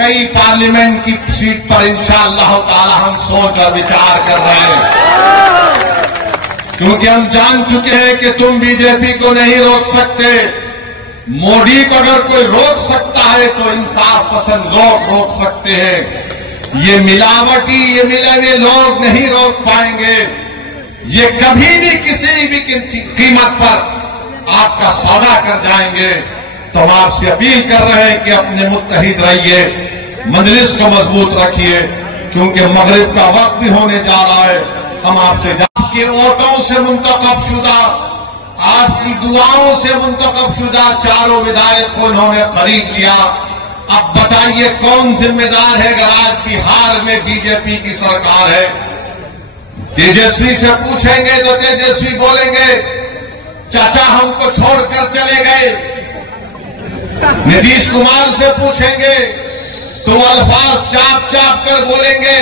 कई पार्लियामेंट की सीट पर इंशाअल्लाह ताला हम सोच और विचार कर रहे हैं, क्योंकि हम जान चुके हैं कि तुम बीजेपी को नहीं रोक सकते। मोदी को अगर कोई रोक सकता है तो इंसाफ पसंद लोग रोक सकते हैं। ये मिलावटी, ये मिले हुए लोग नहीं रोक पाएंगे। ये कभी भी किसी भी कीमत पर आपका सौदा कर जाएंगे। तो हम आपसे अपील कर रहे हैं कि अपने मुत्तहिद रहिए, मजलिस को मजबूत रखिए, क्योंकि मगरिब का वक्त भी होने जा रहा है। हम आपसे आपके वोटों से मुंतखब शुदा, आपकी दुआओं से मुंतखब शुदा चारों विधायक को उन्होंने खरीद लिया। अब बताइए कौन जिम्मेदार है अगर आज बिहार में बीजेपी की सरकार है? तेजस्वी से पूछेंगे तो तेजस्वी बोलेंगे चाचा हमको छोड़कर चले गए। नीतीश कुमार से पूछेंगे तो अल्फाज चाप चाप कर बोलेंगे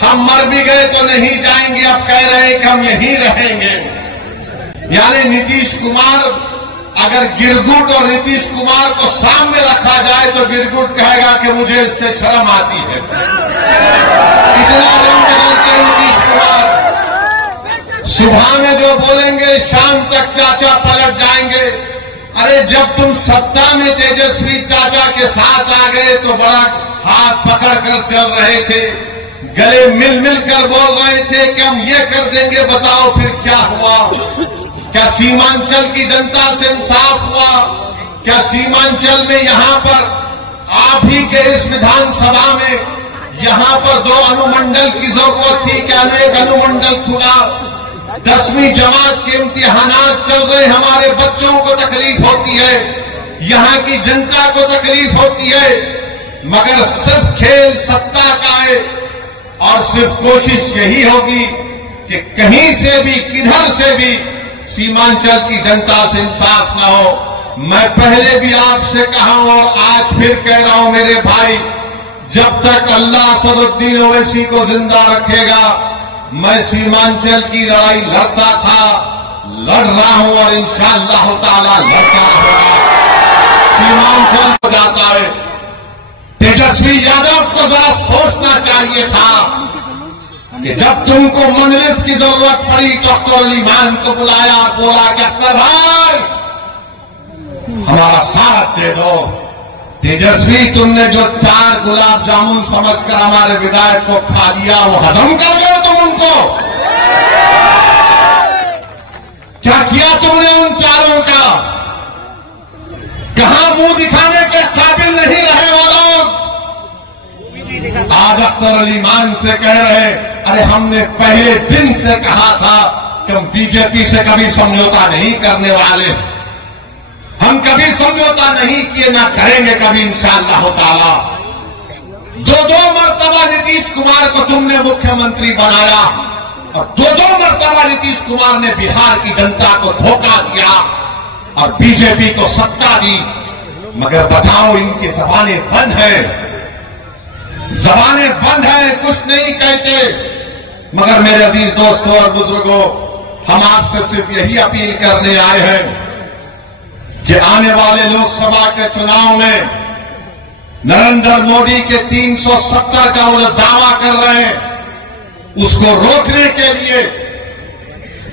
हम मर भी गए तो नहीं जाएंगे, अब कह रहे हैं कि हम यहीं रहेंगे। यानी नीतीश कुमार, अगर गिरगुट और नीतीश कुमार को सामने रखा जाए तो गिरगुट कहेगा कि मुझे इससे शर्म आती है। इतना रंग बदलते नीतीश कुमार, सुबह में जो बोलेंगे शाम तक चाचा पलट जाएंगे। अरे जब तुम सत्ता में तेजस्वी चाचा के साथ आ गए तो बड़ा हाथ पकड़कर चल रहे थे, गले मिल मिल कर बोल रहे थे कि हम ये कर देंगे, बताओ फिर क्या हुआ? क्या सीमांचल की जनता से इंसाफ हुआ? क्या सीमांचल में यहां पर आप ही के इस विधानसभा में यहां पर 2 अनुमंडल की जरूरत थी, क्या एक अनुमंडल खुला? 10वीं जमात के इम्तिहानात चल रहे, हमारे बच्चों को तकलीफ होती है, यहां की जनता को तकलीफ होती है, मगर सिर्फ खेल सत्ता का है और सिर्फ कोशिश यही होगी कि कहीं से भी किधर से भी सीमांचल की जनता से इंसाफ न हो। मैं पहले भी आपसे कहा हूं और आज फिर कह रहा हूं मेरे भाई, जब तक अल्लाह असदुद्दीन ओवैसी को जिंदा रखेगा मैं सीमांचल की लड़ाई लड़ता था, लड़ रहा हूं और इंशाअल्लाह ताला लड़ता रहेगा। सीमांचल हो जाता है। तेजस्वी यादव को जरा सोचना चाहिए था कि जब तुमको मजलिस की जरूरत पड़ी तो अख्तर अली मान को बुलाया, बोला कि अख्तर भाई हमारा साथ दे दो। तेजस्वी तुमने जो 4 गुलाब जामुन समझकर हमारे विधायक को खा दिया, वो हजम कर गए तुम उनको? क्या किया तुमने उन 4 का? कहां मुंह दिखाने के काबिल नहीं रहे वो लोग? आज अख्तर अली मान से कह रहे, अरे हमने पहले दिन से कहा था कि हम बीजेपी से कभी समझौता नहीं करने वाले, हम कभी समझौता नहीं किए, ना करेंगे कभी इंशाअल्लाह ताला। 2 मरतबा नीतीश कुमार को तुमने मुख्यमंत्री बनाया और 2 मरतबा नीतीश कुमार ने बिहार की जनता को धोखा दिया और बीजेपी को सत्ता दी। मगर बताओ इनकी जबानें बंद है, जबानें बंद है, कुछ नहीं कहते। मगर मेरे अजीज दोस्तों और बुजुर्गों, हम आपसे सिर्फ यही अपील करने आए हैं कि आने वाले लोकसभा के चुनाव में नरेंद्र मोदी के 370 का वो दावा कर रहे हैं, उसको रोकने के लिए,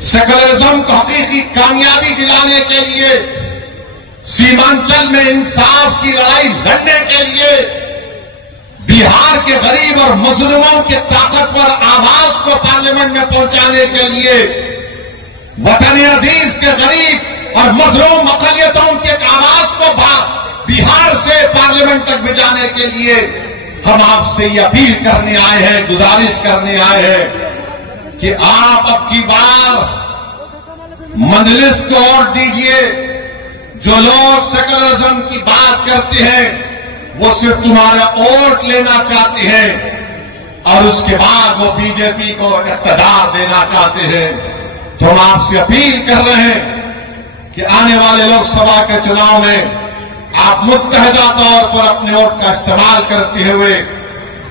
सेकुलरिज्म को हकीकी कामयाबी दिलाने के लिए, सीमांचल में इंसाफ की लड़ाई लड़ने के लिए, बिहार के गरीब और मजलूमों के ताकतवर आवाज को पार्लियामेंट में पहुंचाने के लिए, वतन अजीज के गरीब और मजलूम अक़लियतों के आवाज को बिहार से पार्लियामेंट तक भिजाने के लिए हम आपसे ये अपील करने आए हैं, गुजारिश करने आए हैं कि आप अब की बार मजलिस को और दीजिए। जो लोग सेकुलरिज्म की बात करते हैं वो सिर्फ तुम्हारा वोट लेना चाहते हैं और उसके बाद वो बीजेपी को इक़्तिदार देना चाहते हैं। तो हम आपसे अपील कर रहे हैं कि आने वाले लोकसभा के चुनाव में आप मुत्तहिदा तौर पर अपने वोट का इस्तेमाल करते हुए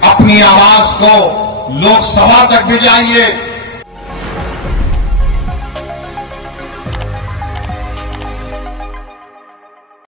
अपनी आवाज को लोकसभा तक भिजाइए।